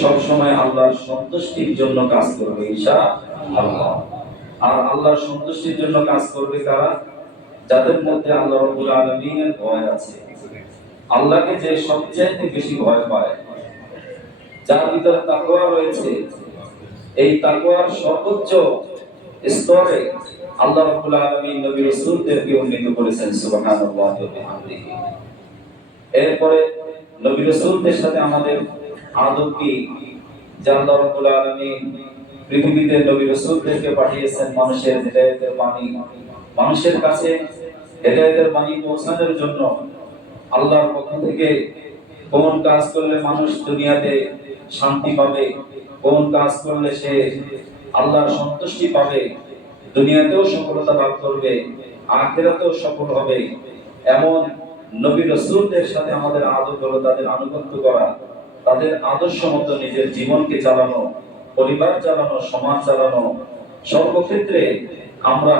সব সময় আল্লাহর সন্তুষ্টির জন্য কাজ করবে ইনশাআল্লাহ। আর আল্লাহর সন্তুষ্টির জন্য কাজ করবে কারা? যাদের মধ্যে আল্লাহ রাব্বুল আলামিনের ভয় আছে, আল্লাহকে যে সবচেয়ে বেশি ভয় পায়, যার ভিতরে তাকওয়া রয়েছে। এই তাকওয়ার সর্বোচ্চ স্তরে আল্লাহ রাব্বুল আলামিন নবী রাসূলদেরকে উন্নীত করেছেন, সুবহানাল্লাহি ওয়া বিহামদিহি। এরপরে নবী রাসূলদের সাথে আমাদের আদব কি? যে আল্লাহ রাব্বুল আলামিন পৃথিবীতে নবী রাসূলদেরকে পাঠিয়েছেন মানুষের হেদায়েতের বাণী, মানুষের কাছে হেদায়েতের বাণী পৌঁছানোর জন্য। আল্লাহর পক্ষ থেকে কোন কাজ করলে মানুষ দুনিয়াতে শান্তি পাবে, কোন কাজ করলে সে আল্লাহর সন্তুষ্টি পাবে, দুনিয়াতেও সফলতা লাভ করবে, আখিরাতেও সফল হবে, এমন নবী রাসূলদের সাথে আমাদের আদব হলো তাদের আনুগত্য করা, তাদের আদর্শ মতো নিজের জীবনকে চালানো, পরিবার চালানো, সমাজ চালানো। সর্বক্ষেত্রে আমরা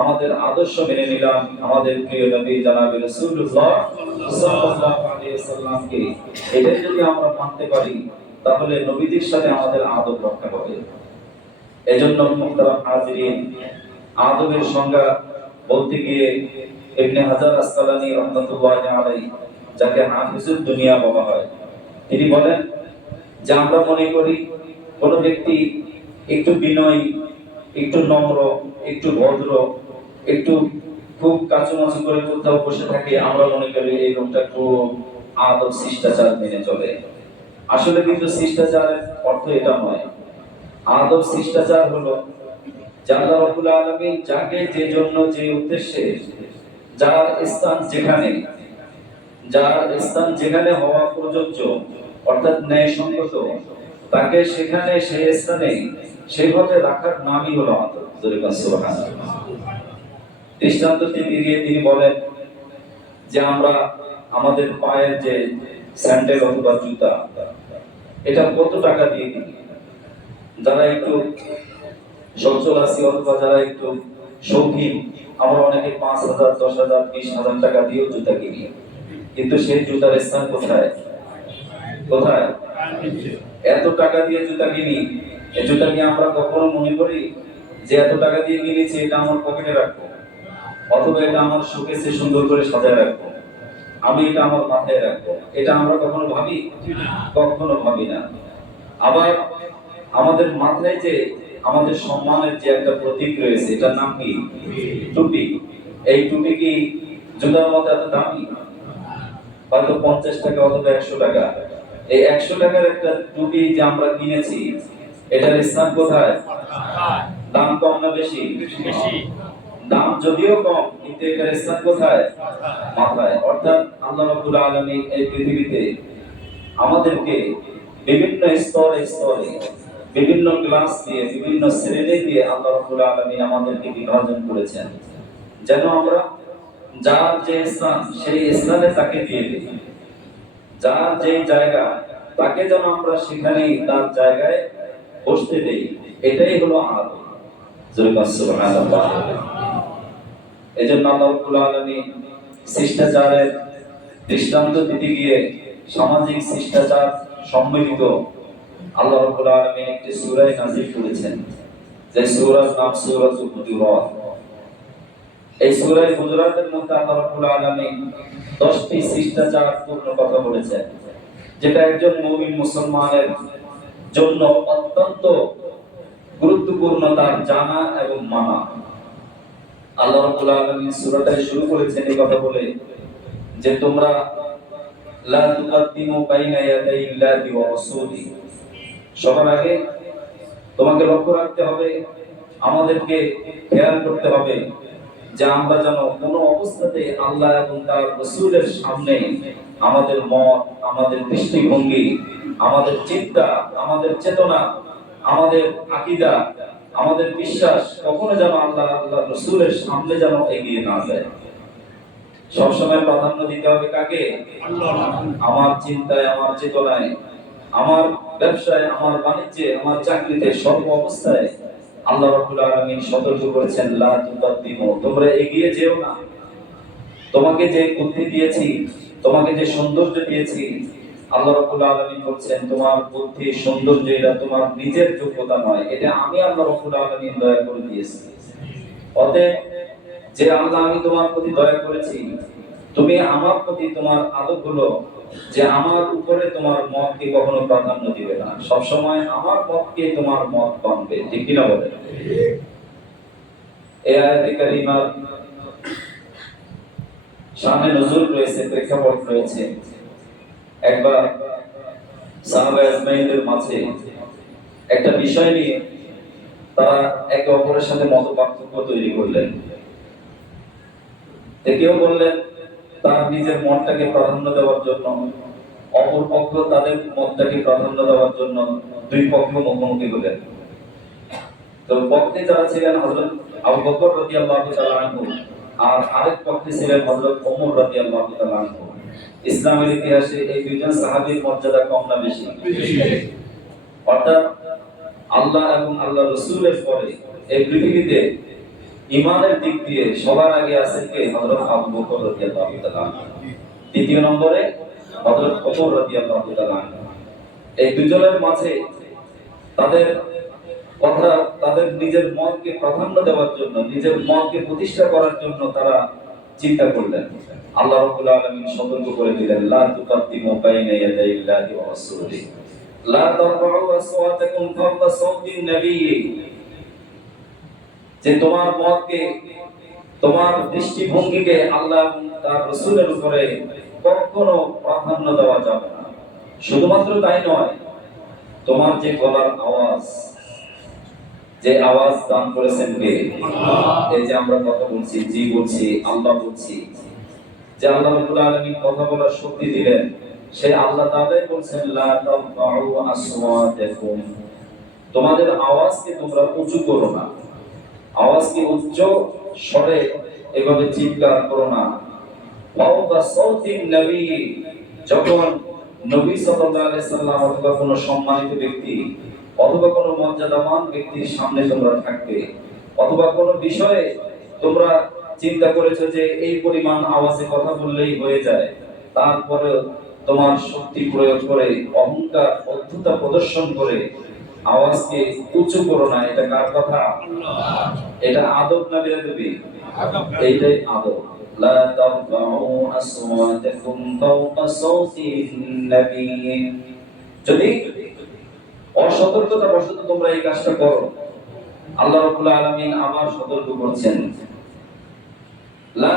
আমাদের আদর্শ মেনে নিলাম আমাদের প্রিয় নবী জনাবে রাসূলুল্লাহ সাল্লাল্লাহু আলাইহি ওয়াসাল্লামকে। এটা যদি আমরা মানতে পারি তাহলে নবীদের সাথে আমাদের আদব রক্ষা হবে। এজন্য মুহতারাম হাজিরিন, আদবের সংজ্ঞা বলতে গিয়ে ইবনে হাজার আসকালানী রাহমাতুল্লাহি আলাইহি, যাকে হাফিজুদ দুনিয়া বলা হয়, তিনি বলেন যে আমরা মনে করি কোন ব্যক্তি একটু বিনয়ী, একটু নম্র, একটু ভদ্র, একটু খুব কাচুমাচু করে কোথাও বসে থাকে, আমরা মনে করি এই লোকটা খুব আদব শিষ্টাচার মেনে চলে। আসলে কিন্তু শিষ্টাচারের অর্থ এটা নয়। আদব শিষ্টাচার হলো যে আল্লাহ রাব্বুল আলামিন যাকে যে জন্য যে উদ্দেশ্যে, যার স্থান যেখানে হওয়া প্রযোজ্য, অর্থাৎ ন্যায়সঙ্গত, তাকে সেখানে সেই স্থানে সেভাবে রাখার নামই হলো আদব। সুবহানাল্লাহ। দৃষ্টান্ত দিয়ে তিনি বলেন যে আমরা আমাদের পায়ের যে স্যান্ডেল অথবা জুতা, এটা কত টাকা দিয়ে কিনি? যারা একটু সচ্ছল আছি অথবা যারা একটু শৌখিন, আমরা অনেকে 5,000, 10,000, 20,000 টাকা দিয়েও জুতা কিনি, কিন্তু সেই জুতার স্থান কোথায়? কোথায়? এত টাকা দিয়ে জুতা কিনি, এই জুতা কি আমরা কখনো মনে করি যে এত টাকা দিয়ে কিনেছি, এটা আমার পকেটে রাখবো, অথবা এটা আমার শোকেসে সুন্দর করে সাজায় রাখবো, আমি এটা আমার মাথায় রাখবো? এটা আমরা কখনো ভাবি? কখনো ভাবি না। আবার আমাদের মাথায় যে আমাদের সম্মানের যে একটা প্রতীক রয়েছে, এটার নাম কি? টুপি। এই টুপি কি জুতার মতো এত দামি? হয়তো 50 টাকা অথবা 100 টাকা। এই 100 টাকার একটা টুপি যে আমরা কিনেছি, এটার স্থান কোথায়? দাম কম না বেশি? দাম যদিও কম, কিন্তু এটার স্থান কোথায়? মাথায়। অর্থাৎ আল্লাহ রাব্বুল আলামিন এই পৃথিবীতে আমাদেরকে বিভিন্ন স্তরে স্তরে, বিভিন্ন ক্লাস দিয়ে, বিভিন্ন শ্রেণী দিয়ে আল্লাহ রাব্বুল আলামিন আমাদেরকে বিভাজন করেছেন, যেন আমরা যার যে স্থান সেই স্থানে তাকে দিয়ে দিই, যার যে জায়গা তাকে যেন আমরা সেখানেই তার জায়গায় বসতে দেই। এটাই হলো আদব। সুবহানাল্লাহ। এজন্য আল্লাহ রাব্বুল আলামিন শিষ্টাচারের দৃষ্টান্ত দিতে গিয়ে সামাজিক শিষ্টাচার সম্মিলিত আল্লাহ রাব্বুল আলামিন একটি সূরা নাযিল করেছেন, যে সূরার নাম সূরাতুল হুজুরাত। এই সূরা হুজুরাতের মধ্যে আল্লাহ রাব্বুল আলামিন 10টি শিষ্টাচার পূর্ণ কথা বলেছেন, যেটা একজন মুমিন মুসলমানের জন্য অত্যন্ত গুরুত্বপূর্ণ তার জানা এবং মানা। আল্লাহ রাব্বুল আলামিন সূরাটা শুরু করেছেন এই কথা বলে যে তোমরা লা তুকাদ্দিমু বাইনা ইয়াদাইল্লাহি ওয়া রাসূলি। সবার আগে তোমাকে লক্ষ্য রাখতে হবে, আমাদেরকে খেয়াল করতে হবে যে আমরা যেন কোনো অবস্থাতে আল্লাহ এবং তার রাসূলের সামনে আমাদের মত, আমাদের দৃষ্টিভঙ্গি, আমাদের চিন্তা, আমাদের চেতনা, আমাদের আকীদা, আমাদের বিশ্বাস কখনো যেন আল্লাহ রাসূলের সামনে যেন এগিয়ে না যায়। সবসময় প্রাধান্য দিতে হবে কাকে? আল্লাহ। আমার চিন্তায়, আমার চেতনায়, আমার ব্যবসায়, আমার বাণিজ্যে, আমার চাকরিতে, সর্ব অবস্থায় আল্লাহ রাব্বুল আলামিন সতর্ক করেছেন, লা তুকাদ্দিমু, তোমরা এগিয়ে যেও না। তোমাকে যে বুদ্ধি দিয়েছি, তোমাকে যে সৌন্দর্য দিয়েছি, আল্লাহ রাব্বুল আলামিন বলছেন তোমার বুদ্ধি সৌন্দর্য এটা তোমার নিজের যোগ্যতা নয়, এটা আমি আল্লাহ রাব্বুল আলামিন দয়া করে দিয়েছি। অতএব যে আল্লাহ আমি তোমার প্রতি দয়া করেছি, তুমি আমার প্রতি তোমার আদব হলো যে আমার উপরে তোমার মতকে কখনো প্রাধান্য দিবে না, সব সময় আমার মতকে তোমার মত মানবে, ঠিক কি না বলেন? এই আয়াতে কারিমার শানে নজুল রয়েছে, প্রেক্ষাপট রয়েছে। একবার সাহাবা আজমাইনদের মাঝে একটা বিষয় নিয়ে তারা একে অপরের সাথে মতপার্থক্য তৈরি করলেন। কেউ বললেন তার নিজের মতটাকে প্রাধান্য দেওয়ার জন্য, অপর পক্ষ তাদের মতটাকে প্রাধান্য দেওয়ার জন্য দুই পক্ষ মুখোমুখি হলেন। তো পক্ষে যারা ছিলেন হযরত আবু বকর রাদিয়াল্লাহু তাআলা আনহু, আর আরেক পক্ষে ছিলেন হযরত ওমর রাদিয়াল্লাহু তাআলা আনহু। ইসলামের ইতিহাসে এই দুইজন সাহাবীর মর্যাদা কম না বেশি? অর্থাৎ আল্লাহ এবং আল্লাহ রাসূলের পরে এই পৃথিবীতে ঈমানের দিক দিয়ে সবার আগে আছেন কে? হযরত আবু বকর রাদিয়াল্লাহু তাআলা। দ্বিতীয় নম্বরে হযরত ওমর রাদিয়াল্লাহু তাআলা। এই দুজনের মাঝে তাদের কথা, তাদের নিজের মতকে প্রাধান্য দেওয়ার জন্য, নিজের মতকে প্রতিষ্ঠা করার জন্য তারা চিন্তা করলেন। আল্লাহ রাব্বুল আলামিন সতর্ক করে দিলেন, লা তুকাদ্দিমু বাইনা ইয়াদাইল্লাহি ওয়া রাসূলিহি, লা তারফাউ আসওয়াতাকুম ফাওকা সাওতিন নবিয়্যি, যে তোমার মতকে, তোমার দৃষ্টিভঙ্গিকে আল্লাহ এবং তার রাসূলের উপরে কখনো প্রাধান্য দেওয়া যাবে না। শুধুমাত্র তাই নয়, তোমার যে গলার আওয়াজ, যে আওয়াজ দান করেছেন কে? আল্লাহ। এই যে আমরা কথা বলছি, জি বলছি, আল্লাহ বলছি, যে আল্লাহ রাব্বুল আলামিন কথা বলার শক্তি দিলেন, সেই আল্লাহ তাআলাই বলছেন, লা তারফাউ আসওয়াতাকুম, তোমাদের আওয়াজকে তোমরা উঁচু করো না, আওয়াজকে উচ্চ স্বরে এভাবে চিৎকার করো না। ফাওকা সাওতিন নবী, যখন নবী সাল্লাল্লাহু আলাইহি সাল্লাম অথবা কোনো সম্মানিত ব্যক্তি অথবা কোনো মর্যাদাবান ব্যক্তির সামনে তোমরা থাকবে, অথবা কোনো বিষয়ে তোমরা চিন্তা করেছো যে এই পরিমাণ আওয়াজে কথা বললেই হয়ে যায়, তারপরে তোমার শক্তি প্রয়োগ করে অহংকার অদ্ভুতা প্রদর্শন করে আওয়াজকে উঁচু করো না। এটা কার কথা? এটা আদব না বেয়াদবি? এইটাই আদব। লা তারফাউ আসওয়াতাকুম ফাওকা সাওতিন নবী, যদি অসতর্কতা বশত তোমরা এই কাজটা করো, আল্লাহ রাব্বুল আলামিন আবার সতর্ক করছেন, লা